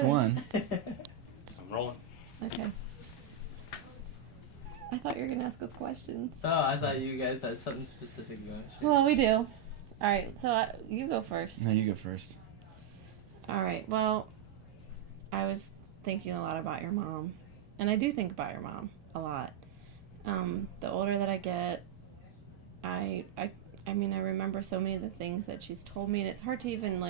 One. I'm rolling. Okay. I thought you were gonna ask us questions. So I thought you guys had something specific you want to share. Well, we do. All right. So you go first. No, you go first. All right. Well, I was thinking a lot about your mom, and I do think about your mom a lot. The older that I get, I mean, I remember so many of the things that she's told me, and it's hard to even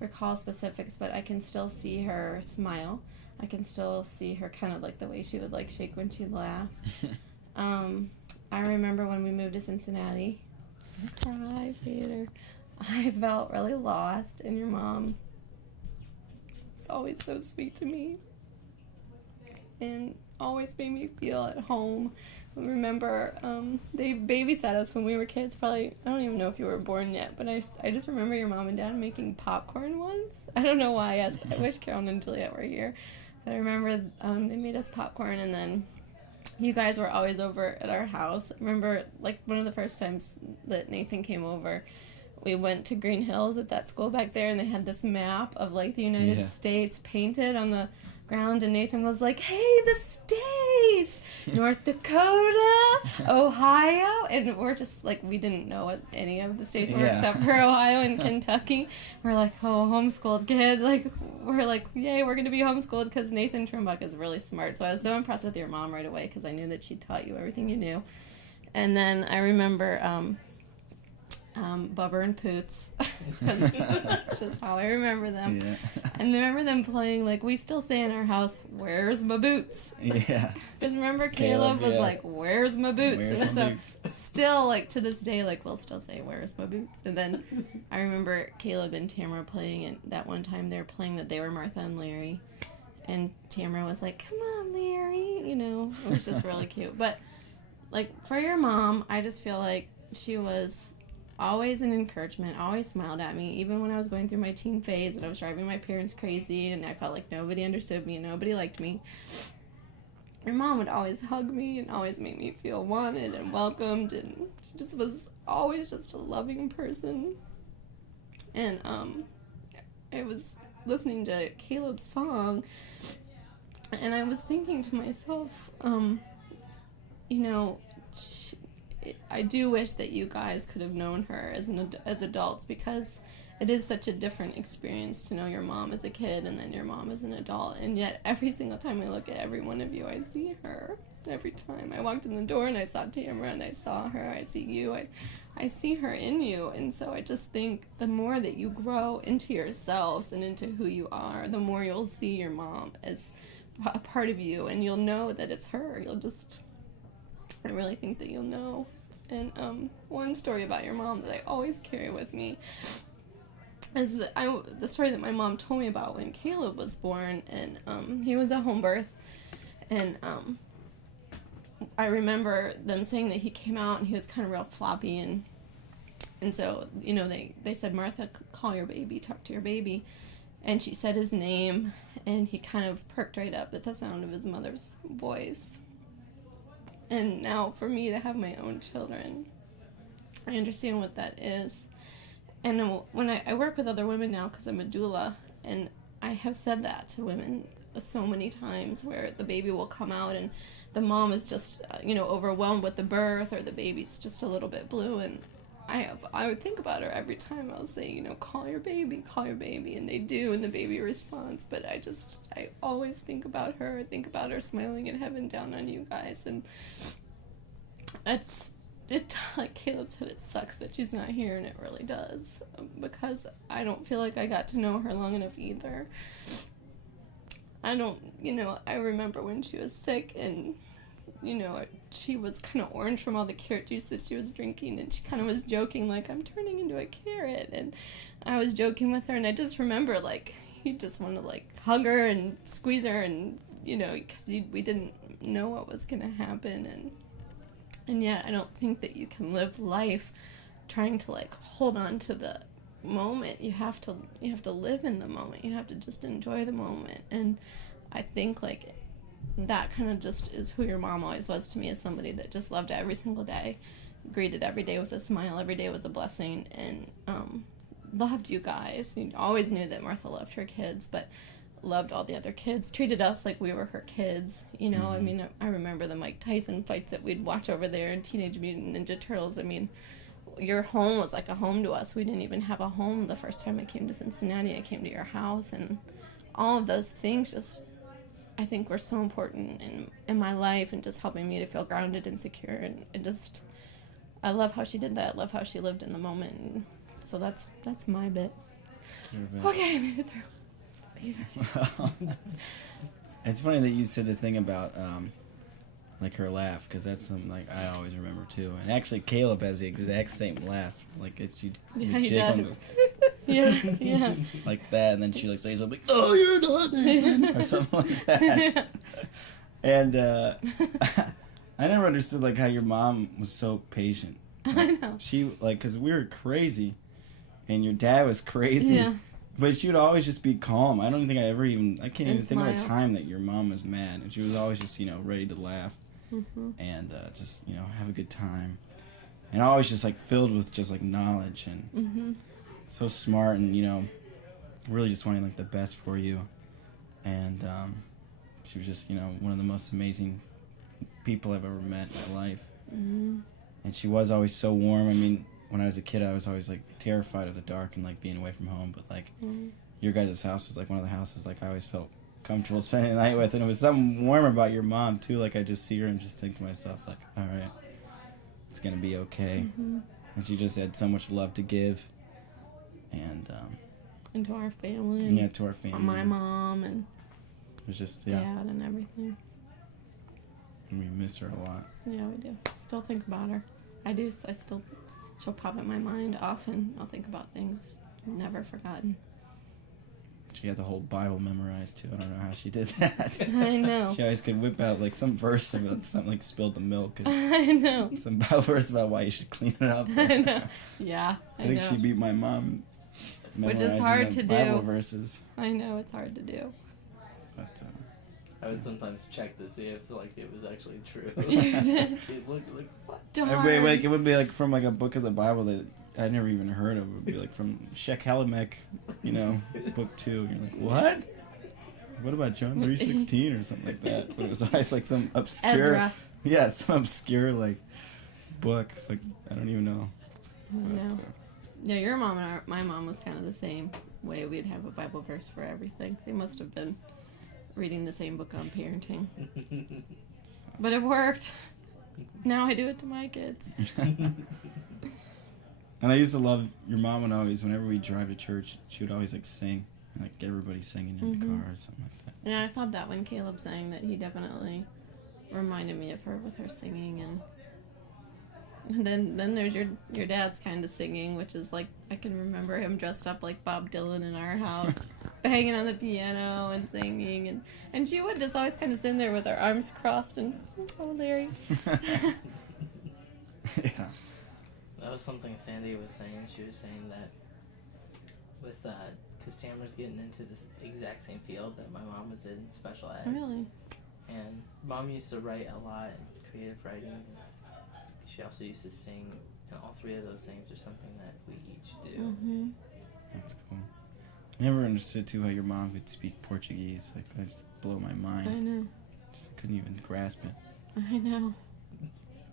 recall specifics, but I can still see her smile. I can still see her kind of the way she would shake when she laughed. I remember when we moved to Cincinnati. I cry, Peter. I felt really lost, and your mom was always so sweet to me and always made me feel at home. I remember they babysat us when we were kids. Probably, I don't even know if you were born yet, but I just remember your mom and dad making popcorn once. I don't know why. I wish Carolyn and Juliet were here. But I remember they made us popcorn, and then you guys were always over at our house. I remember, one of the first times that Nathan came over, we went to Green Hills at that school back there, and they had this map of, the United States painted on the ground, and Nathan was like, hey, the states! North Dakota, Ohio, and we're just, we didn't know what any of the states were except for Ohio and Kentucky. We're like, oh, homeschooled kid. We're like, yay, we're going to be homeschooled because Nathan Trimbuck is really smart. So I was so impressed with your mom right away because I knew that she taught you everything you knew. And then I remember Bubber and Poots, because that's just how I remember them. Yeah. And I remember them playing, we still say in our house, where's my boots? Yeah. Because remember Caleb was like, where's my boots? Where's and my so boots? still, to this day, we'll still say, where's my boots? And then I remember Caleb and Tamara playing, and that one time they were playing that they were Martha and Larry. And Tamara was like, come on, Larry. It was just really cute. But, for your mom, I just feel like she was always an encouragement, always smiled at me, even when I was going through my teen phase and I was driving my parents crazy and I felt like nobody understood me and nobody liked me. Your mom would always hug me and always make me feel wanted and welcomed, and she just was always just a loving person. And I was listening to Caleb's song, and I was thinking to myself, I do wish that you guys could have known her as adults, because it is such a different experience to know your mom as a kid and then your mom as an adult. And yet every single time I look at every one of you, I see her. Every time I walked in the door and I saw Tamara and I saw her, I see you, I see her in you. And so I just think the more that you grow into yourselves and into who you are, the more you'll see your mom as a part of you, and you'll know that it's her. I really think that you'll know. And one story about your mom that I always carry with me is the story that my mom told me about when Caleb was born, and he was a home birth, and I remember them saying that he came out and he was kind of real floppy, and so they said, Martha, call your baby, talk to your baby, and she said his name, and he kind of perked right up at the sound of his mother's voice. And now for me to have my own children, I understand what that is. And when I work with other women now, because I'm a doula, and I have said that to women so many times, where the baby will come out and the mom is just, overwhelmed with the birth, or the baby's just a little bit blue, and I would think about her every time. I'll say, call your baby, and they do, and the baby responds. But I always think about her smiling in heaven down on you guys, and like Caleb said, it sucks that she's not here, and it really does, because I don't feel like I got to know her long enough either. I remember when she was sick, and she was kind of orange from all the carrot juice that she was drinking, and she kind of was joking, I'm turning into a carrot, and I was joking with her, and I just remember, he just wanted to, hug her and squeeze her, and, because we didn't know what was going to happen, and yet I don't think that you can live life trying to, hold on to the moment. You have to live in the moment. You have to just enjoy the moment, and I think, that kind of just is who your mom always was to me, as somebody that just loved every single day, greeted every day with a smile, every day was a blessing, and loved you guys. You always knew that Martha loved her kids, but loved all the other kids, treated us like we were her kids, you know. I mean, I remember the Mike Tyson fights that we'd watch over there and Teenage Mutant Ninja Turtles. I mean, your home was like a home to us. We didn't even have a home the first time I came to Cincinnati. I came to your house, and all of those things just, I think, were so important in my life, and just helping me to feel grounded and secure. And it just, I love how she did that. I love how she lived in the moment. And so that's my bit. Okay, I made it through. Peter. It's funny that you said the thing about like her laugh, because that's something like I always remember too. And actually, Caleb has the exact same laugh. Like it's she. Yeah, he does. Yeah. Like that, and then she like says something like, "Oh, you're not Nathan," or something like that. And I never understood like how your mom was so patient. Like, I know. She like, because we were crazy, and your dad was crazy. Yeah. But she would always just be calm. I don't think I can't even think of a smile. time that your mom was mad. And she was always just, ready to laugh and just, have a good time. And always just, like, filled with just, like, knowledge and so smart and, really just wanting, like, the best for you. And she was just, one of the most amazing people I've ever met in my life. And she was always so warm. I mean, when I was a kid, I was always, like, terrified of the dark and, like, being away from home. But, like, your guys' house was, like, one of the houses, like, I always felt comfortable spending the night with. And it was something warm about your mom, too. Like, I just see her and just think to myself, like, all right, it's going to be okay. And she just had so much love to give. And to our family. And yeah, to our family. My mom and it was just, dad and everything. And we miss her a lot. Yeah, we do. Still think about her. I do. I still... She'll pop in my mind often. I'll think about things never forgotten. She had the whole Bible memorized, too. I don't know how she did that. I know. She always could whip out, like, some verse about something like spilled the milk. And I know. some Bible verse about why you should clean it up. I know. Yeah, I think know. she beat my mom Which is memorizing hard the to Bible do. verses. I know, it's hard to do. But, I would sometimes check to see if like it was actually true. You did? She'd look like, what? Darn. wait, it would be like from like a book of the Bible that I never even heard of. It would be like from Shek-Halamek, book 2. You're like, what? What about John 3:16 or something like that? But it was always like some obscure, Ezra. some obscure like book. Like I don't even know. I But, know. Yeah, your mom and my mom was kind of the same way. We'd have a Bible verse for everything. They must have been reading the same book on parenting. But it worked. Now I do it to my kids. And I used to love your mom and always, whenever we drive to church, she would always like sing. And, like everybody singing in the car or something like that. Yeah, I thought that when Caleb sang that he definitely reminded me of her with her singing. And then there's your dad's kind of singing, which is like, I can remember him dressed up like Bob Dylan in our house, banging on the piano and singing. And she would just always kind of sit there with her arms crossed and, oh, Larry. Yeah. That was something Sandy was saying. She was saying that with, because Tamara's getting into this exact same field that my mom was in, special ed. Really? And Mom used to write a lot, creative writing. She also used to sing, and all three of those things are something that we each do. Mm-hmm. That's cool. I never understood, too, how your mom could speak Portuguese. Like, that just blew my mind. I know. Just couldn't even grasp it. I know.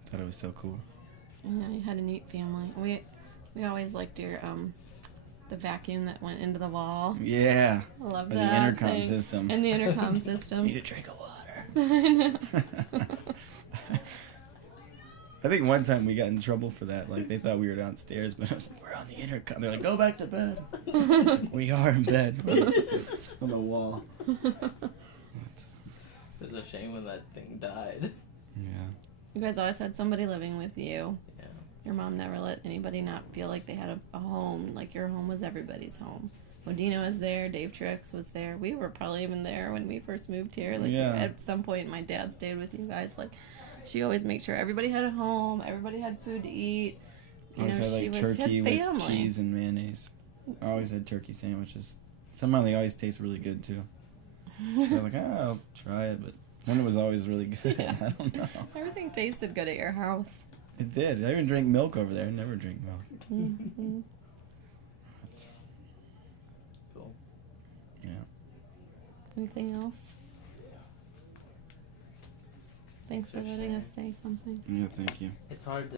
Thought it was so cool. Yeah, you had a neat family. We always liked your the vacuum that went into the wall. Yeah. I love Or that. the intercom thing. system. And the intercom system. Need a drink of water. I know. I think one time we got in trouble for that. Like, they thought we were downstairs, but I was like, we're on the intercom. They're like, go back to bed. Like, we are in bed. On the wall. It's a shame when that thing died. Yeah. You guys always had somebody living with you. Yeah. Your mom never let anybody not feel like they had a home. Like, your home was everybody's home. Modena was there. Dave Trix was there. We were probably even there when we first moved here. Like, yeah. At some point, my dad stayed with you guys. Like, she always made sure everybody had a home. Everybody had food to eat. You Always know, had, she like, was turkey had with family. cheese and mayonnaise. I always had turkey sandwiches. Somehow they always taste really good, too. I was like, I'll try it, but then it was always really good. Yeah. I don't know. Everything tasted good at your house. It did. I even drank milk over there. I never drink milk. Mm-hmm. Cool. Yeah. Anything else? Thanks for letting us say something. Yeah, thank you. It's hard to